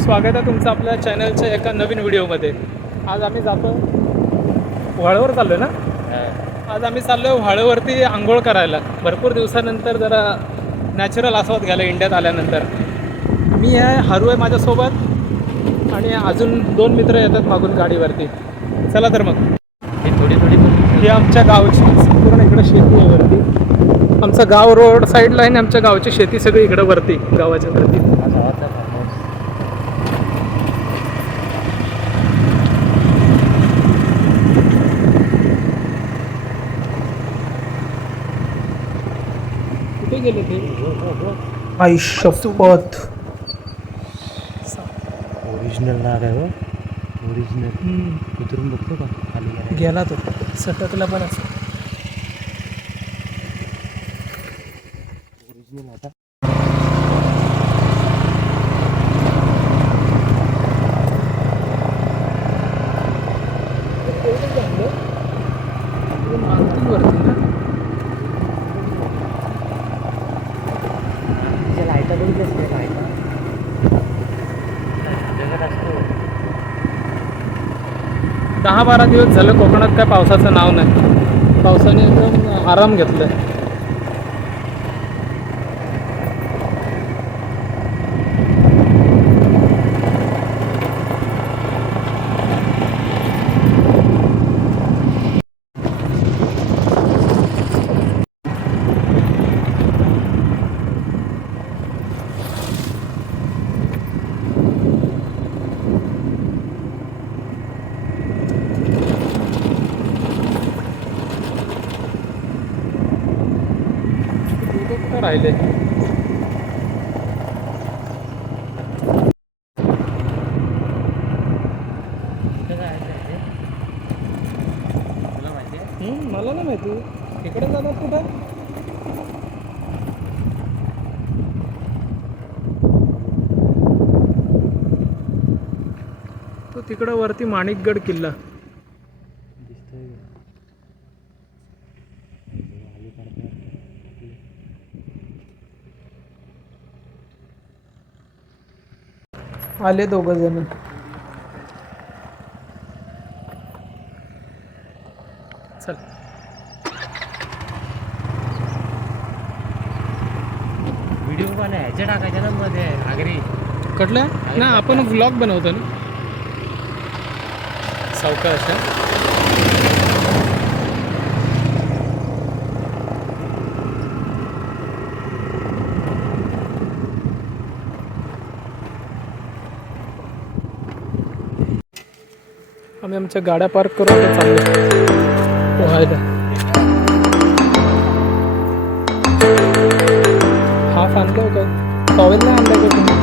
स्वागत आहे तुमचं आपल्या चॅनलच्या एका नवीन व्हिडिओमध्ये। आज आम्ही जातो व्हाळवर चाललो आहे ना। आज आम्ही चाललो व्हाळवरती आंघोळ करायला, भरपूर दिवसानंतर जरा नॅचरल आस्वाद घ्यायला इंडियात आल्यानंतर। मी आहे, हारू आहे माझ्यासोबत आणि अजून 2 मित्र येतात मागून गाडीवरती। चला तर मग थोडी ही आमच्या गावची पूर्ण इकडं शेती आहे वरती। आमचं गाव रोड साईडला आहे आणि आमच्या गावची शेती सगळी इकडं वरती गावाच्या वरती। कुठे गेले ते? आई शपथ, ओरिजिनल नाग आहे हो, ओरिजिनल। उतरून बघतो का खाली गेला तो, सटकला पण असं ओरिजिनल आता। मारुतीवरती ना तिच्या लाईटा बघितल्यास काय? लाईटा जगात असतो। 10-12 दिवस झालं कोकणात काय पावसाचं नाव नाही। पावसाने एकदम आराम घेतलाय। कुठं राहिले? तुला माहिती आहे? मला नाही माहिती इकडे जाणार कुठं। तो तिकडं वरती माणिकगड किल्ला। दिसतोय आले 2 जण। चल व्हिडिओ पण आहे, ह्याच्या टाकायच्या ना मध्ये आगरी कटलं ना, आपण व्लॉग बनवतो ना सावकाश। आम्ही आमच्या गाड्या पार्क करून चाललो पोहायला। हाफ आणलं का? टॉवेल नाही आणलं का तुम्ही?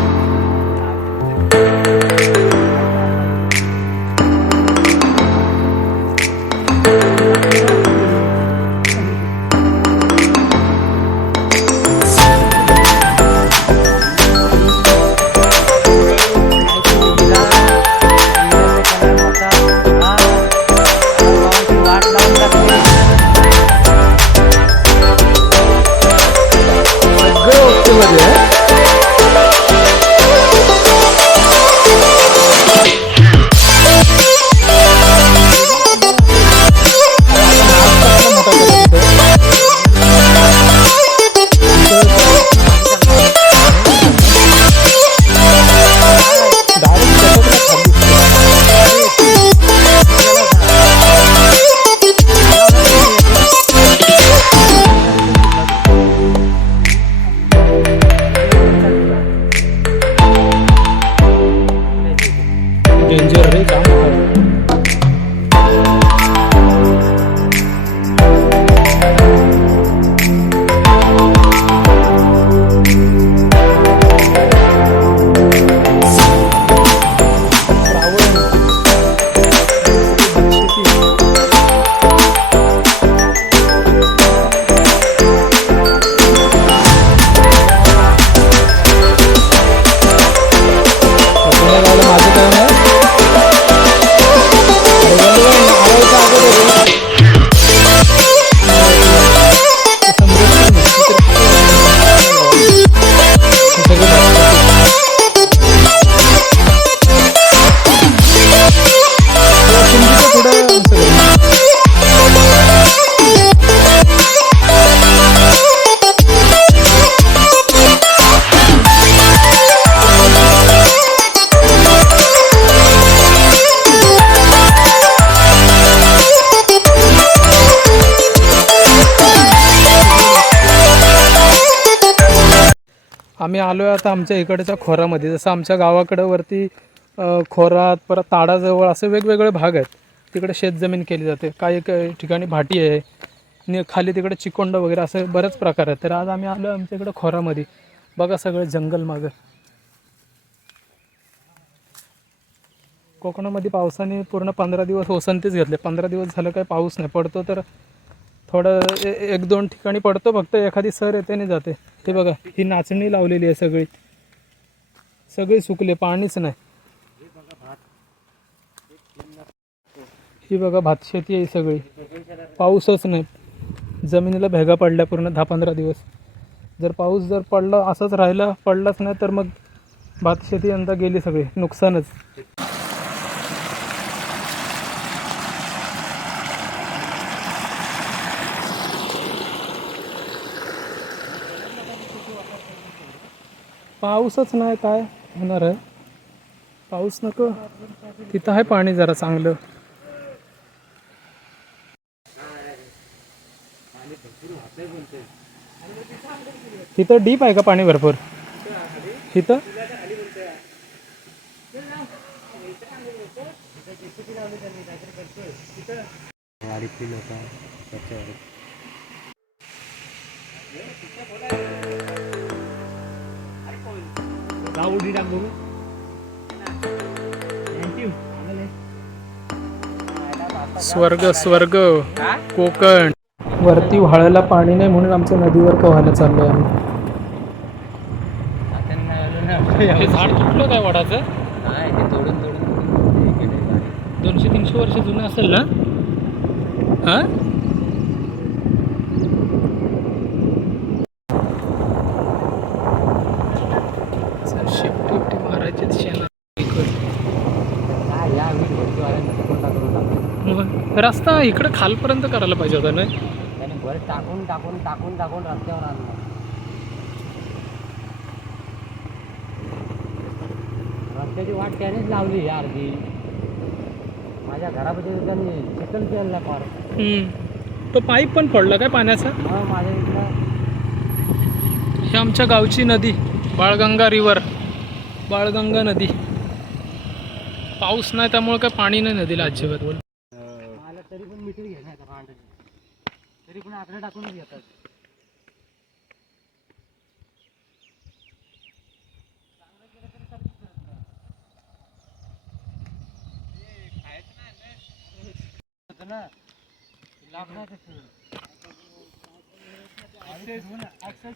आम्ही आलो आहे आता आमच्या इकडच्या खोरामध्ये. जसं आमच्या गावाकडं वरती खोरात परत ताडाजवळ असे वेगवेगळे भाग आहेत. तिकडे शेतजमीन केली जाते, काही काही ठिकाणी भाटी आहे आणि खाली तिकडे चिकोंड वगैरे असे बरेच प्रकार आहेत. तर आज आम्ही आलो आमच्या इकडं खोरामध्ये. बघा सगळं जंगल मागं. कोकणामध्ये पावसाने पूर्ण 15 दिवस ओसंतीच घेतले. 15 दिवस झालं काही पाऊस नाही पडतो, तर थोडं एक दोन ठिकाणी पडतो फक्त, एखादी सर येते आणि जाते. हे बघा ही नाचणी लावलेली आहे, सगळी सगळी सुकले, पाणीच नाही. ही बघा भात शेती आहे सगळी, पाऊसच नाही. जमिनीला भेगा पडल्या पूर्ण 10-15 दिवस. जर पाऊस जर पडला असंच राहिला, पडलाच नाही तर मग भात शेती यंदा गेली सगळी, नुकसानच. पाऊसच नाही, काय होणार आहे. पाऊस नको, तिथं आहे पाणी जरा चांगलं. तिथं डीप आहे का पाणी भरपूर तिथं? स्वर्ग स्वर्ग कोकण. वरती व्हाळायला पाणी नाही म्हणून आमच्या नदीवर पोहायला चाललोय आम्ही. हे झाड तुटलं काय वडाचं? 200-300 वर्ष जुनं असेल ना? हा, शेपटी मारायची शेणा. रस्ता इकडे खालपर्यंत करायला पाहिजे होता ना. टाकून टाकून टाकून टाकून रस्त्यावर आणलं. रस्त्याची वाट त्यानेच लावली यार ती. माझ्या घरापाशी त्यांनी चिखल केला फार. तो पाईप पण फोडला काय पाण्याचा? माझ्या इकडं ही आमच्या गावची नदी, बाळगंगा रिव्हर, बाळगंगा नदी. पाऊस नाही त्यामुळे काय पाणी नाही नदीला अजिबात. मला तरी पण मीटर घेणार, तरी पण आकडे टाकूनच घेतात.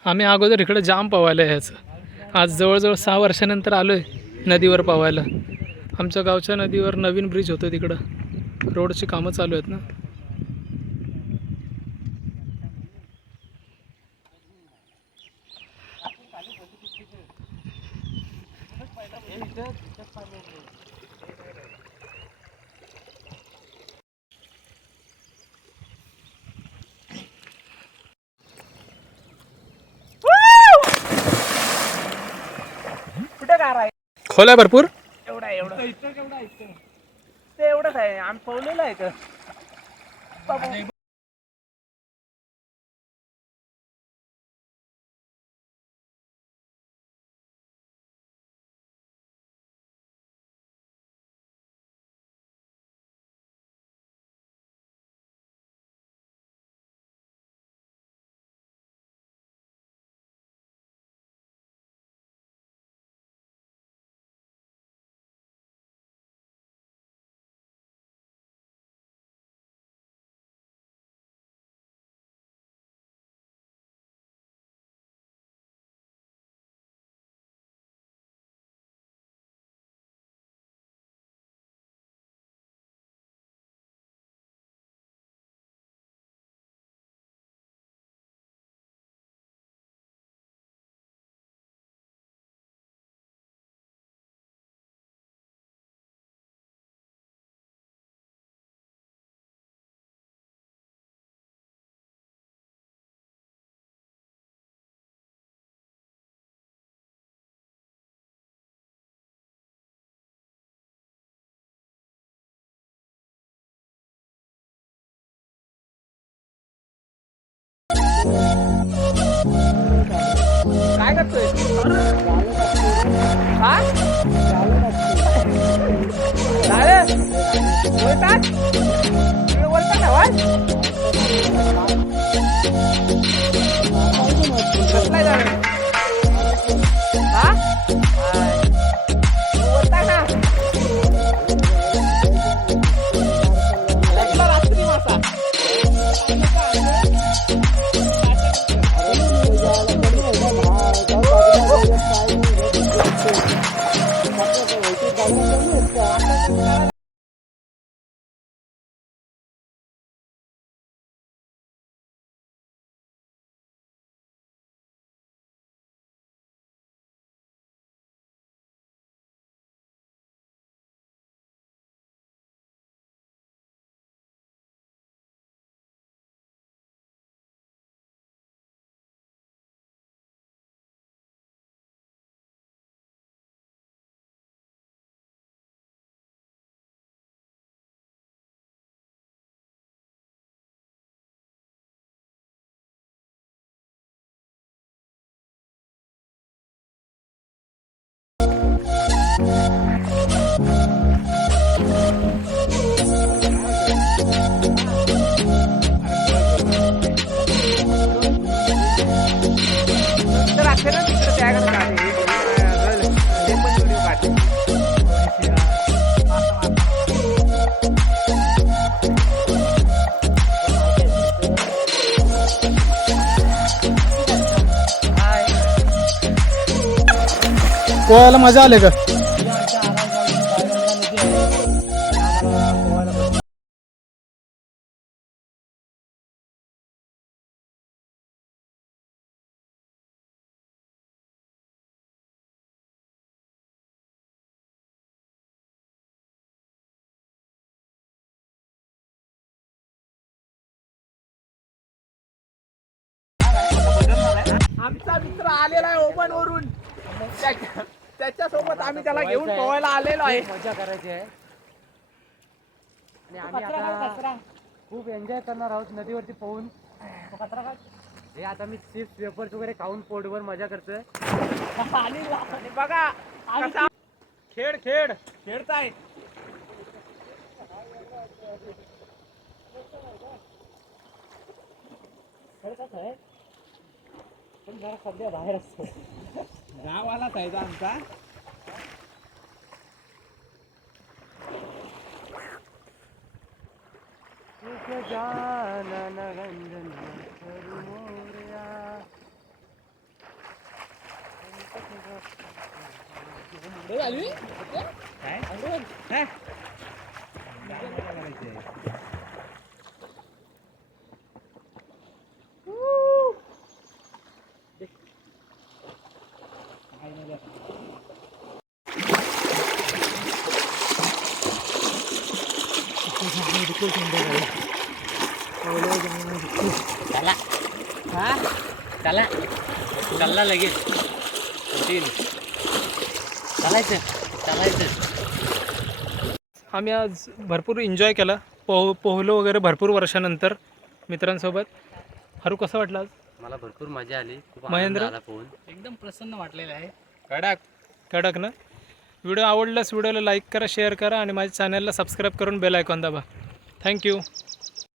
आम्ही अगोदर इकडे जाम पवायला यायचं. आज जवळजवळ 6 वर्षानंतर आलोय नदीवर पवायला. आमच्या गावच्या नदीवर नवीन ब्रिज होतो, तिकडं रोडची कामं चालू आहेत ना. खोल्या भरपूर. एवढा ते एवढंच आहे, आम्ही पवलेलं आहे. बोलतात तुम्ही बोलता ना वाज कसला जावे हा बोलता ना लागला रात्री मासा तर अखेर तिकडे त्या काढले ते पण व्हिडिओ काढले पोहायला मजा आले का? आमचा मित्र आलेला आहे ओपन वरून त्याच्यासोबत आम्ही त्याला घेऊन पोहायला आलेलो आहे मजा करायची आहे आणि आम्ही आता खूप एन्जॉय करणार आहोत नदीवरती पोहून. हे आता मी चिप्स वेफर्स वगैरे खाऊन पोटभर मजा करतोय. आणि बघा कसा खेळ खेळ खेळतायत पण जरा सध्या बाहेर असतो. गावालाच आहे आमचा चला हा चला चालला लगेच चालायचं चालायचं. आम्ही आज भरपूर एन्जॉय केला. पोहलो वगैरे भरपूर वर्षानंतर मित्रांसोबत. हरू कसं वाटलं आज? मला भरपूर मजा आली. खूप महेंद्र? आनंद आला पोहून. एकदम प्रसन्न वाटलेलं आहे. कडक ना. व्हिडिओ आवडल्यास व्हिडिओला लाईक करा, शेअर करा आणि माझ्या चॅनलला सबस्क्राईब करून बेल आयकॉन दाबा. थँक्यू.